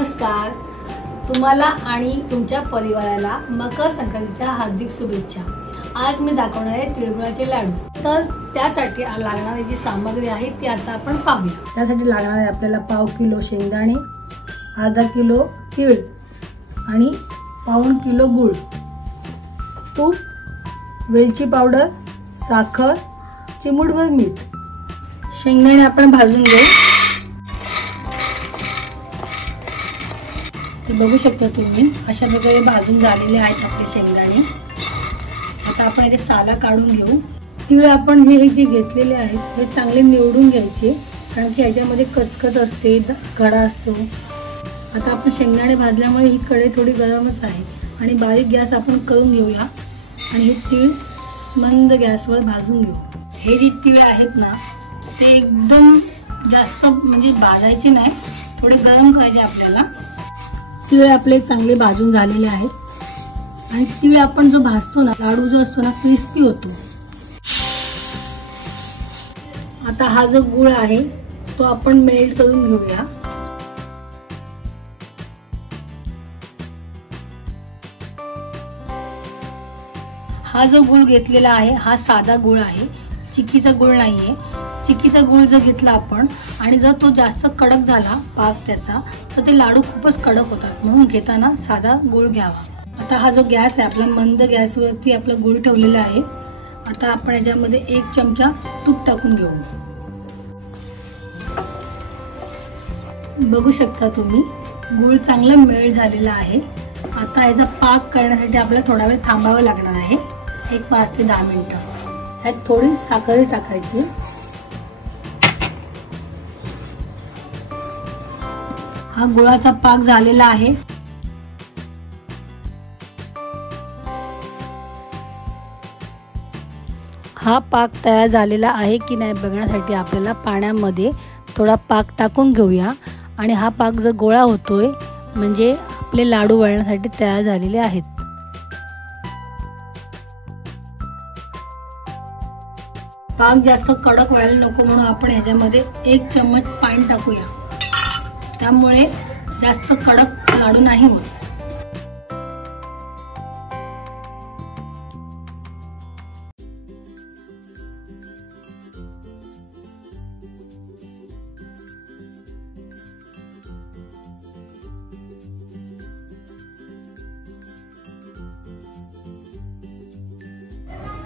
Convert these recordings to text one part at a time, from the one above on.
नमस्कार, तुम्हाला आणि तुमच्या परिवाराला मकर संक्रांतीच्या हार्दिक शुभेच्छा। आज मी दाखवणार आहे तिळगुळाचे लाडू। तर त्यासाठी लागणारी जी सामग्री आहे ती आता आपण पाहूया। त्यासाठी लागणार आहे आपल्याला पाव किलो शेंगदाणे, अर्धा किलो तीळ आणि पाऊण किलो गूळ, तूप, वेलची पावडर, साखर, चिमूटभर मीठ। शेंगदाणे आपण भाजून घेऊ। बघू शकता तुम्ही अशा प्रकारे भाजून झालेले आहेत आपले शेंगदाणे। आता आपण याचे साला काढून घेऊ। तीळ आपण हे जे घेतलेले आहेत हे चांगले निवडून घ्यायचे, कारण की याच्यामध्ये कचकच असते, खडा असतो। आता आपण शेंगदाणे भाजल्यामुळे ही कढई थोडी गरमच आहे आणि बारीक गॅस आपण करून घेऊया आणि हे तीळ मंद गॅसवर भाजून घेऊ। हे जे तीळ आहेत ना ते एकदम जास्त म्हणजे भाजायचे नाही, थोडे गरम करायचे आपल्याला। तीळ आपले चांगले भाजून झालेले आहेत आणि तीळ आपण जो भाजतो ना, लाडू जो असतो ना, क्रिस्पी होतो। आता हा जो गूळ आहे तो आपण मेल्ट करून घेऊया। हा जो गूळ घेतलेला आहे हा साधा गूळ आहे, चिक्कीचा गूळ नाहीये। चिक्कीचा गूळ जर घेतला आपण आणि जर तो जास्त कडक झाला पाक त्याचा, तर ते लाडू खूपच कडक होतात, म्हणून घेताना साधा गूळ घ्यावा। आता हा जो गॅस आहे आपला मंद गॅसवरती आपला गूळ ठेवलेला आहे। आता आपण याच्यामध्ये 1 चमचा तूप टाकून घेऊ। बघू शकता तुम्ही गूळ चांगला मेल्ट झालेला आहे। आता याचा पाक करण्यासाठी आपल्याला थोडा वेळ थांबावं लागणार आहे, 5 ते 10 मिनिटं। यात थोडी साखर टाकायची। हा गुळाचा पाक झालेला आहे। हा पाक तयार झालेला आहे की नाही बघण्यासाठी आपल्याला पाण्यामध्ये थोडा पाक टाकून घेऊया आणि हा पाक जर गोळा होतोय म्हणजे आपले लाडू वळण्यासाठी तयार झालेले आहेत। पाक जास्त कडक व्हायला नको म्हणून आपण ह्याच्यामध्ये 1 चम्मच पाणी टाकूया, त्यामुळे जास्त कडक लाडू नाही होत।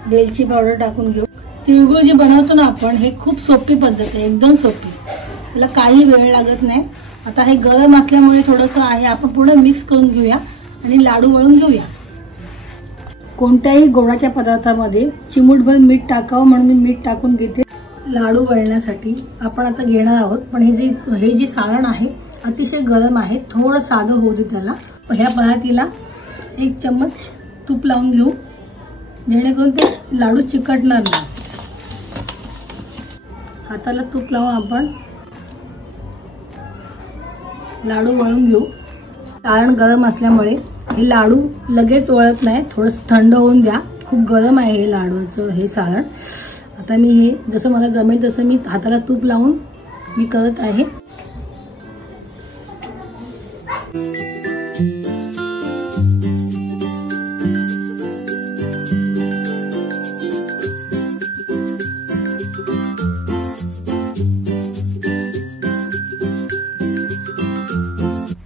वेलची पावडर टाकून घेऊ। तिळगुळ जे बनवतो ना आपण, हे खूप सोपी पद्धत आहे, एकदम सोपी, त्याला काही वेळ लागत नाही। आता हे गरम असल्यामुळे थोडंसं आहे, आपण पूर्ण मिक्स करून घेऊया आणि लाडू वळून घेऊया। कोणत्याही गोडाच्या पदार्थामध्ये चिमूटभर मीठ टाकावं म्हणून मी मीठ टाकून घेते लाडू वळण्यासाठी। आपण आता घेणार आहोत, पण हे जे सारण आहे अतिशय गरम आहे, थोडं साधं होऊ दे त्याला। ह्या परातीला 1 चम्मच तूप लावून घेऊ, जेणेकरून ते लाडू चिकटणार नाही। हाताला तूप लावून आपण लाडू वळून घेऊ। सारण गरम असल्यामुळे हे लाडू लगेच वळत नाही, थोडंसं थंड होऊन द्या, खूप गरम आहे हे लाडूचं हे सारण। आता मी हे जसं मला जमेल तसं मी हाताला तूप लावून मी करत आहे।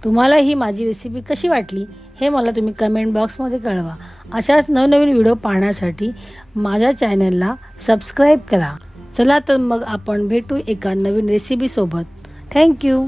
तुम्हाला ही माझी रेसिपी कशी वाटली हे मला तुम्ही कमेंट बॉक्समध्ये कळवा। अशाच नवनवीन व्हिडिओ पाहण्यासाठी माझ्या चॅनलला सबस्क्राईब करा। चला तर मग आपण भेटू एका नवीन रेसिपी सोबत। थँक्यू।